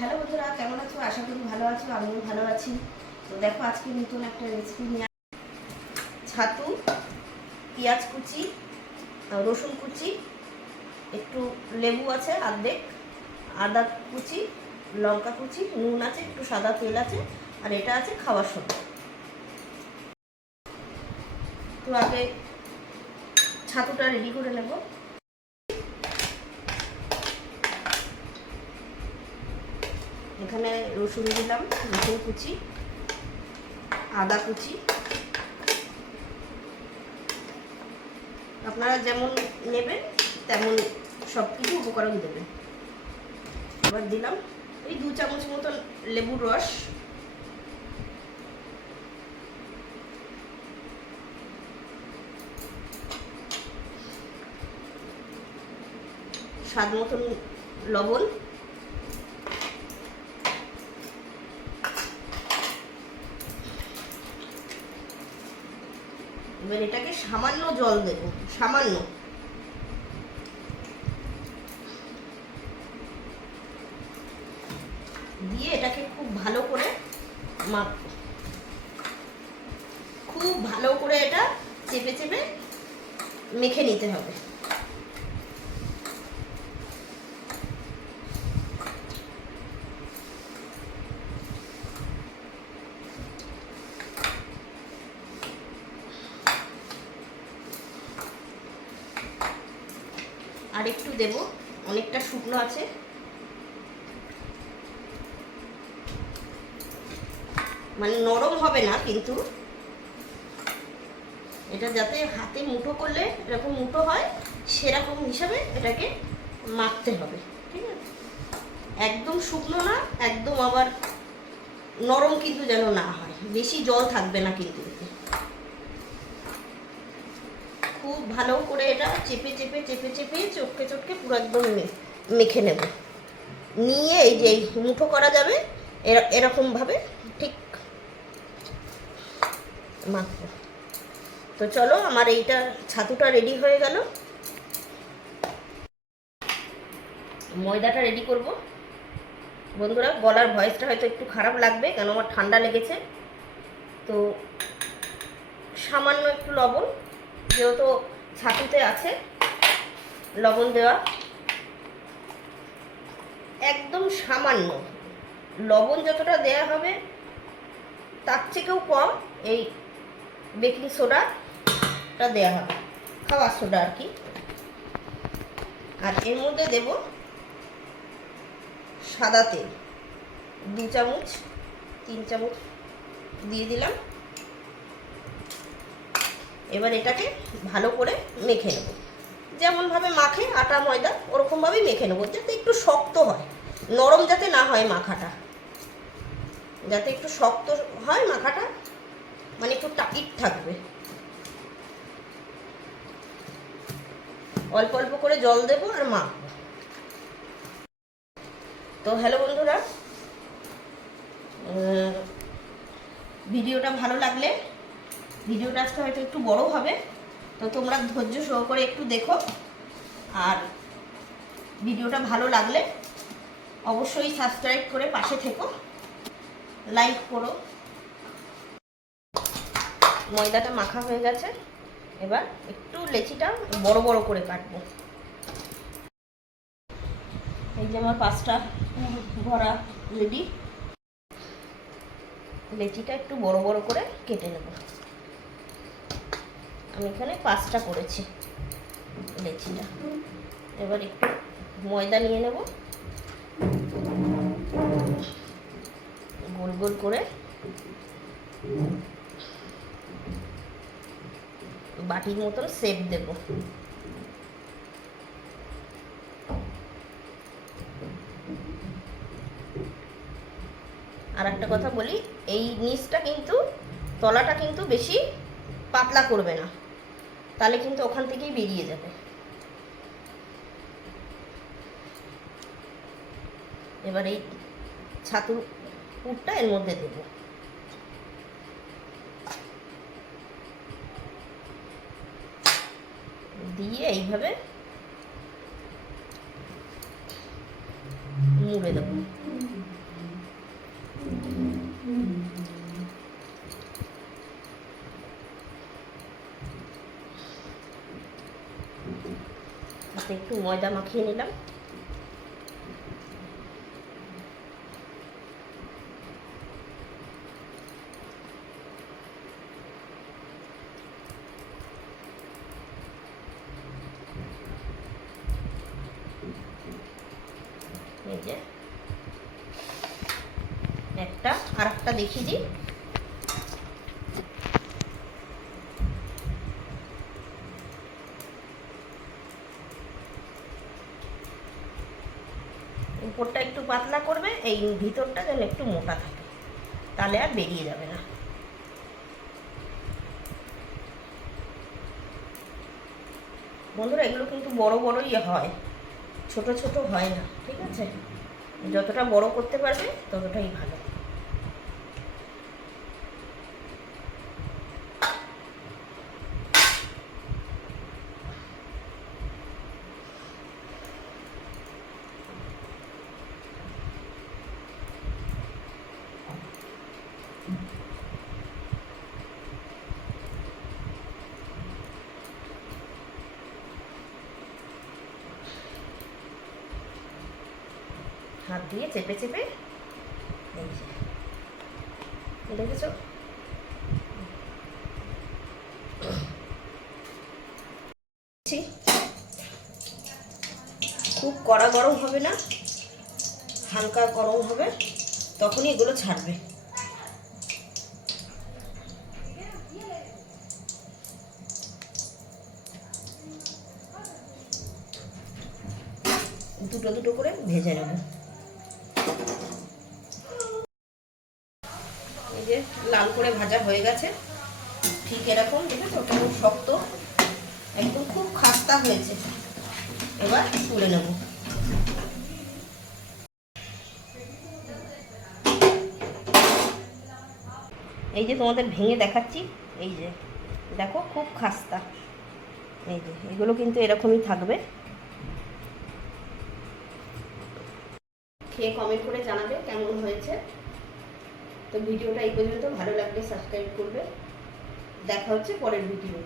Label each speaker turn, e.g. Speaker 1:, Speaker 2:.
Speaker 1: Hello বন্ধুরা, কেমন আছো? আশা করি ভালো আছো, আমিও ভালো আছি। তো দেখো, আজকে নতুন একটা রেসিপি নিয়ে ছাতু, পেঁয়াজ কুচি রসুন কুচি, একটু লেবু আছে অর্ধেক আদা কুচি, লঙ্কা কুচি, নুন আছে, একটু সাদা তেল আছে, আর এটা আছে খাওয়ার সময়। তো আগে ছাতুটা রেডি করে নেব। এখানে রসুন দিলাম, রসুন কুচি, আদা কুচি। আপনারা যেমন নেবেন, তেমন সব কিছু উপকরণ দেবেন। এবার দিলাম এই দু চামচ মতন লেবুর রস। স্বাদ মতন লবণ। এবার এটাকে সামান্য জল দেব, সামান্য। দিয়ে এটাকে খুব ভালো করে মাখব খুব ভালো করে এটা চেপে চেপে মেখে নিতে হবে। আর একটু দেব, অনেকটা শুকনো আছে। মানে নরম হবে না, কিন্তু এটা যাতে হাতে মুঠো করলে এরকম মুঠো হয়, সেরকম হিসাবে এটাকে মাখতে হবে, ঠিক আছে? একদম শুকনো না, একদম আবার নরম কিন্তু যেন না হয়, বেশি জল থাকবে না কিন্তু। খুব ভালো করে এটা চেপে চেপে চেপে চেপে চটকে চটকে পুরো একদম মেখে নেব। নিয়ে এই যে মুঠো করা যাবে, এর- এরকমভাবে ঠিক। মাখবো তো চলো আমার এইটা ছাতুটা রেডি হয়ে গেল। ময়দাটা রেডি করব। বন্ধুরা, গলার ভয়েসটা হয়তো একটু খারাপ লাগবে, কেন আমার ঠান্ডা লেগেছে। তো সামান্য একটু লবণ। যেহেতু ছাতুতে আছে, লবণ দেওয়া। একদম সামান্য। লবণ যতটা দেয়া হবে, তার থেকেও কম এই বেকিং সোডাটা দেওয়া হবে, খাওয়ার সোডা আর কি। আর এর মধ্যে দেব সাদা তেল। দু চামচ, তিন চামচ দিয়ে দিলাম। এবার এটাকে ভালো করে মেখে নেব। যেমনভাবে মাখে আটা, ময়দা, ওরকমভাবেই মেখে নেব, যাতে একটু শক্ত হয়, নরম যাতে না হয় মাখাটা। যাতে একটু শক্ত হয় মাখাটা মানে একটু টাইট থাকবে। অল্প অল্প করে জল দেব আর মাখবো। তো হ্যালো বন্ধুরা ভিডিওটা ভালো লাগলে ভিডিওটা আজকে হয়তো একটু বড় হবে। তো তোমরা ধৈর্য সহকারে একটু দেখো। আর ভিডিওটা ভালো লাগলে অবশ্যই সাবস্ক্রাইব করে পাশে থেকো। লাইক করো। ময়দাটা মাখা হয়ে গেছে। এবার একটু লেচিটা বড় বড় করে কাটবো। এই যে আমার পাঁচটা ভরা রেডি লেচিটা একটু বড় বড় করে কেটে নেব। আমি এখানে পাঁচটা করেছি। লেচিটা এবার একটু ময়দা নিয়ে নেব। গোল গোল করে বাটির মতন সেপ দেব। আর একটা কথা বলি, এই নিচটা কিন্তু, তলাটা কিন্তু বেশি পাতলা করবে না। তাহলে কিন্তু ওখান থেকেই বেরিয়ে যাবে। এবার এই ছাতুর পুরটা এর মধ্যে দেবো। দিয়ে এইভাবে মুড়ে দেবো। একটু ময়দা মাখিয়ে নিলাম। একটা আর একটা দেখিয়ে দিই। উপরটা একটু পাতলা করবে, এই ভিতরটা যেন একটু মোটা থাকে। তাহলে আর বেরিয়ে যাবে না। বন্ধুরা, এগুলো কিন্তু বড় বড়ই হয়। ছোট ছোট হয় না, ঠিক আছে? যতটা বড় করতে পারবে, ততটাই ভালো। হাত দিয়ে চেপে চেপে দেখেছ? খুব কড়া গরম হবে না, হালকা গরম হবে, তখনই এগুলো ছাড়বে। দুটো দুটো করে ভেজে নেব এই যে লাল করে ভাজা হয়ে গেছে। ঠিক এরকম দেখেছ খুব শক্ত। একদম খুব খাস্তা হয়েছে। এবার তুলে নেব। এই যে তোমাদের ভেঙে দেখাচ্ছি, এই যে, দেখো খুব খাস্তা। এই যে, এগুলো কিন্তু এরকমই থাকবে। খেয়ে কমেন্ট করে জানাবে কেমন হয়েছে। তো ভিডিওটা এই পর্যন্ত। ভালো লাগলে সাবস্ক্রাইব করবে। দেখা হচ্ছে পরের ভিডিওতে